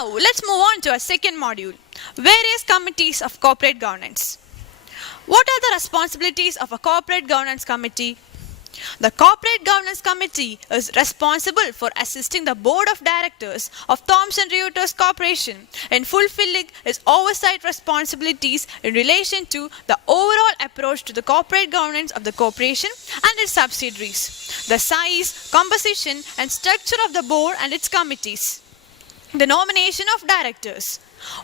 Now, let's move on to our second module, various committees of corporate governance. What are the responsibilities of a corporate governance committee? The Corporate Governance Committee is responsible for assisting the Board of Directors of Thomson Reuters Corporation in fulfilling its oversight responsibilities in relation to the overall approach to the corporate governance of the corporation and its subsidiaries, the size, composition and structure of the board and its committees, the nomination of directors,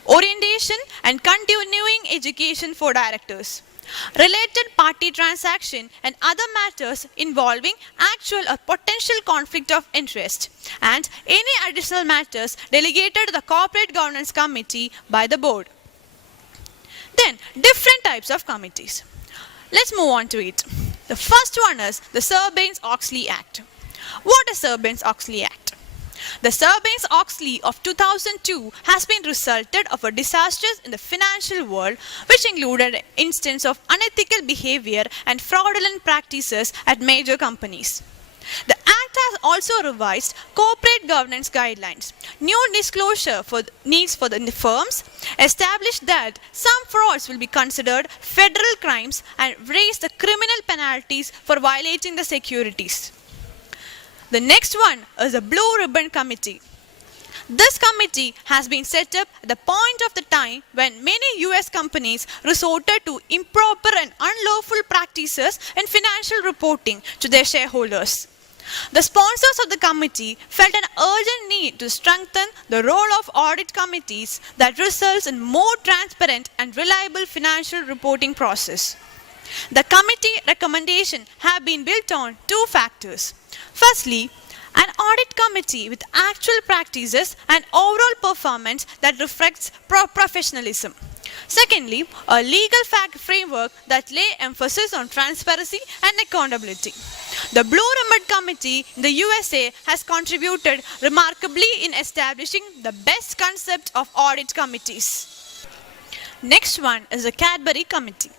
orientation and continuing education for directors, related party transaction and other matters involving actual or potential conflict of interest, and any additional matters delegated to the Corporate Governance Committee by the board. Then, different types of committees. Let's move on to it. The first one is the Sarbanes-Oxley Act. What is Sarbanes-Oxley Act? The Sarbanes-Oxley of 2002 has been resulted of a disaster in the financial world, which included an instance of unethical behavior and fraudulent practices at major companies. The Act has also revised corporate governance guidelines, new disclosure needs for the firms, established that some frauds will be considered federal crimes, and raised the criminal penalties for violating the securities. The next one is the Blue Ribbon Committee. This committee has been set up at the point of the time when many US companies resorted to improper and unlawful practices in financial reporting to their shareholders. The sponsors of the committee felt an urgent need to strengthen the role of audit committees that results in more transparent and reliable financial reporting process. The committee recommendations have been built on two factors. Firstly, an audit committee with actual practices and overall performance that reflects professionalism. Secondly, a legal framework that lay emphasis on transparency and accountability. The Blue Ribbon Committee in the USA has contributed remarkably in establishing the best concept of audit committees. Next one is the Cadbury Committee.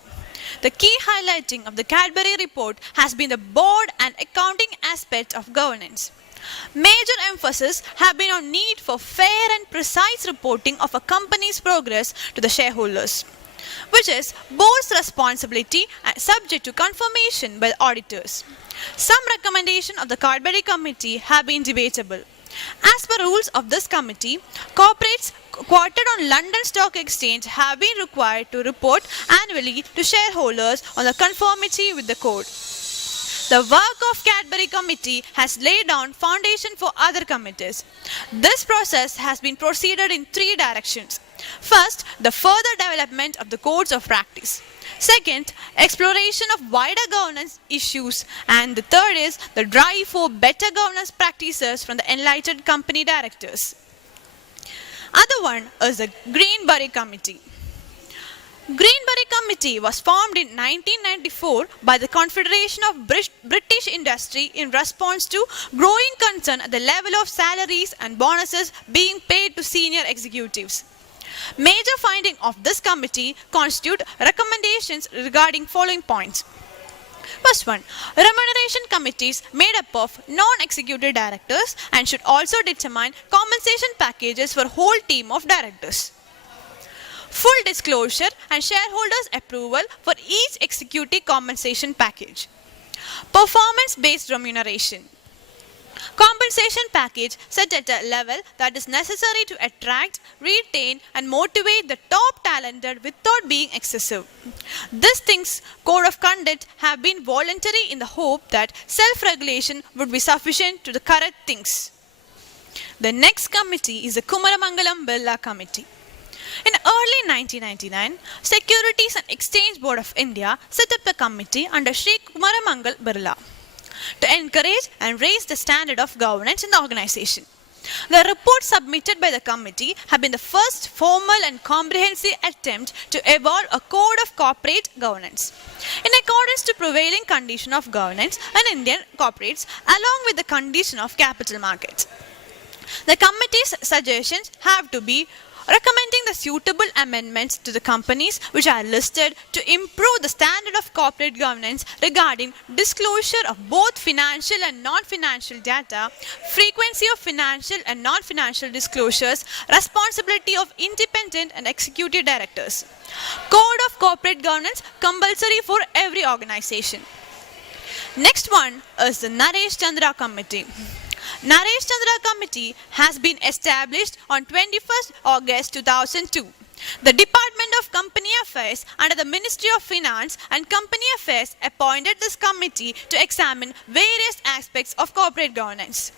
The key highlighting of the Cadbury report has been the board and accounting aspect of governance. Major emphasis have been on need for fair and precise reporting of a company's progress to the shareholders, which is board's responsibility and subject to confirmation by the auditors. Some recommendations of the Cadbury Committee have been debatable. As per rules of this committee, corporates quoted on London Stock Exchange have been required to report annually to shareholders on the conformity with the code. The work of Cadbury Committee has laid down foundation for other committees. This process has been proceeded in three directions. First, the further development of the codes of practice. Second, exploration of wider governance issues. And the third is the drive for better governance practices from the enlightened company directors. Other one is the Greenbury Committee. Greenbury Committee was formed in 1994 by the Confederation of British Industry in response to growing concern at the level of salaries and bonuses being paid to senior executives. Major findings of this committee constitute recommendations regarding following points. First one, remuneration committees made up of non-executive directors and should also determine compensation packages for whole team of directors. Full disclosure and shareholders' approval for each executive compensation package. Performance-based remuneration. Compensation package set at a level that is necessary to attract, retain and motivate the top talented without being excessive. These things, code of conduct, have been voluntary in the hope that self-regulation would be sufficient to correct things. The next committee is the Kumaramangalam Birla Committee. In early 1999, Securities and Exchange Board of India set up a committee under Sri Kumaramangal Birla to encourage and raise the standard of governance in the organization. The report submitted by the committee have been the first formal and comprehensive attempt to evolve a code of corporate governance in accordance to prevailing condition of governance in Indian corporates along with the condition of capital markets. The committee's suggestions have to be recommending the suitable amendments to the companies which are listed to improve the standard of corporate governance regarding disclosure of both financial and non-financial data, frequency of financial and non-financial disclosures, responsibility of independent and executive directors. Code of corporate governance compulsory for every organization. Next one is the Naresh Chandra Committee. Naresh Chandra Committee has been established on 21st August 2002. The Department of Company Affairs under the Ministry of Finance and Company Affairs appointed this committee to examine various aspects of corporate governance.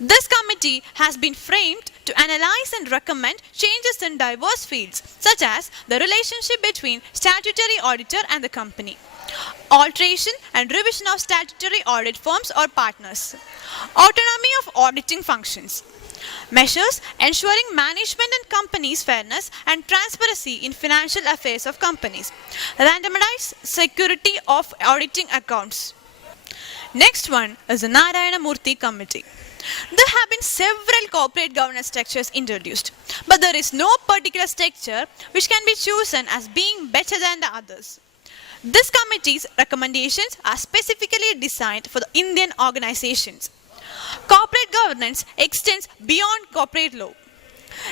This committee has been framed to analyze and recommend changes in diverse fields such as the relationship between statutory auditor and the company, alteration and revision of statutory audit firms or partners, autonomy of auditing functions, measures ensuring management and companies' fairness and transparency in financial affairs of companies, randomized security of auditing accounts. Next one is the Narayana Murthy Committee. There have been several corporate governance structures introduced, but there is no particular structure which can be chosen as being better than the others. This committee's recommendations are specifically designed for the Indian organizations. Corporate governance extends beyond corporate law.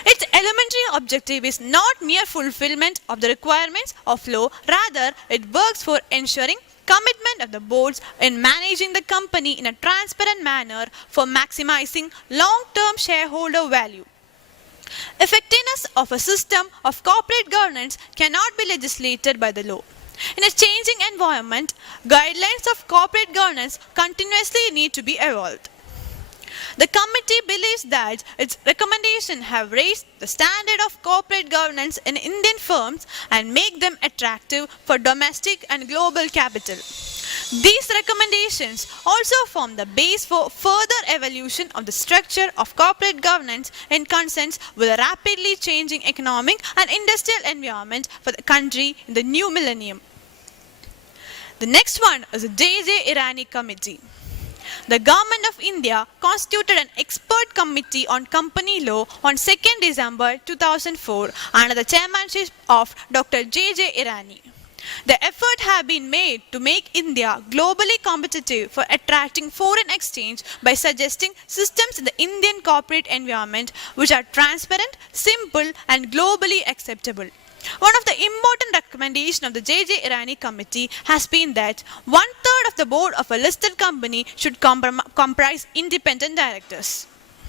Its elementary objective is not mere fulfillment of the requirements of law, rather it works for ensuring commitment of the boards in managing the company in a transparent manner for maximizing long-term shareholder value. Effectiveness of a system of corporate governance cannot be legislated by the law. In a changing environment, guidelines of corporate governance continuously need to be evolved. The committee believes that its recommendations have raised the standard of corporate governance in Indian firms and make them attractive for domestic and global capital. These recommendations also form the base for further evolution of the structure of corporate governance in consonance with a rapidly changing economic and industrial environment for the country in the new millennium. The next one is the J.J. Irani Committee. The Government of India constituted an expert committee on company law on 2nd December 2004 under the chairmanship of Dr. J.J. Irani. The effort has been made to make India globally competitive for attracting foreign exchange by suggesting systems in the Indian corporate environment which are transparent, simple and globally acceptable. One of the important recommendations of the J.J. Irani Committee has been that 1/3 of the board of a listed company should comprise independent directors.